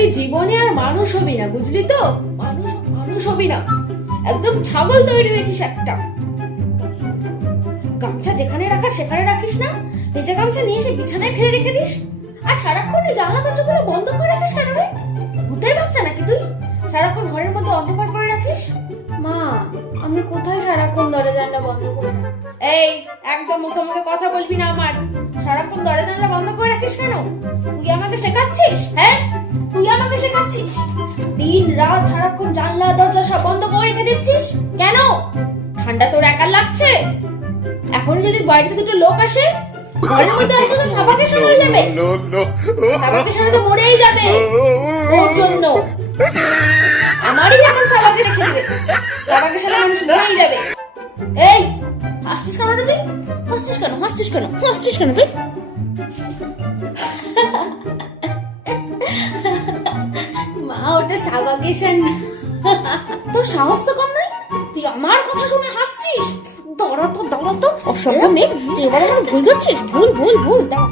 তুই জীবনে আর মানুষ হবি না, বুঝলি তো? মানুষ হবি না, একদম ছাগল তৈরি হয়েছিস একটা। গামছা যেখানে রাখার সেখানে রাখিস না, ভেজা গামছা নিয়ে এসে বিছানায় ফেলে রেখে দিস। আর সারাক্ষণ জানলা দরজাগুলো বন্ধ করে রাখিস কেন রে? ভূতের বাচ্চা নাকি তুই? সারাক্ষণ ঘরের মধ্যে অন্ধকার করে রাখিস। মা, আমি কোথায় সারাক্ষণ দরজা জানলা বন্ধ করে রাখি? এই, একদম মুখে মুখে কথা বলবি না আমার। সারাক্ষণ দরজা জানলা বন্ধ করে রাখিস কেন? তুই আমাকে শেখাচ্ছিস? হ্যাঁ, তুই আমাকে শেখাচ্ছিস? দিন রাত সারাক্ষণ জানলা দরজা সব বন্ধ করে রেখে দিচ্ছিস কেন? ঠান্ডা তোর একা লাগছে? এখন যদি বাড়িতে দুটো লোক আসে, ঘরের মধ্যে আসলে তো সাবাকেশন হয়ে যাবে। সাবাকেশন তো মরেই যাবে ওর জন্য। আমারই এখন সাবাকেশন খেলবে, সাবাকেশনে মানুষ মরেই যাবে। এই, হাসছিস কেন রে তুই? হাসছিস কেন? হাসছিস কেন? হাসছিস কেন তুই? মা, ওটা সাবাকেশন। তোর সাহস তো কম নয়, তুই আমার কথা শুনে হাসছিস? দাঁড়া তো, অসভ্য মেয়ে, তুই এবার আমার ভুল ধরছিস। ভুল দাঁড়া।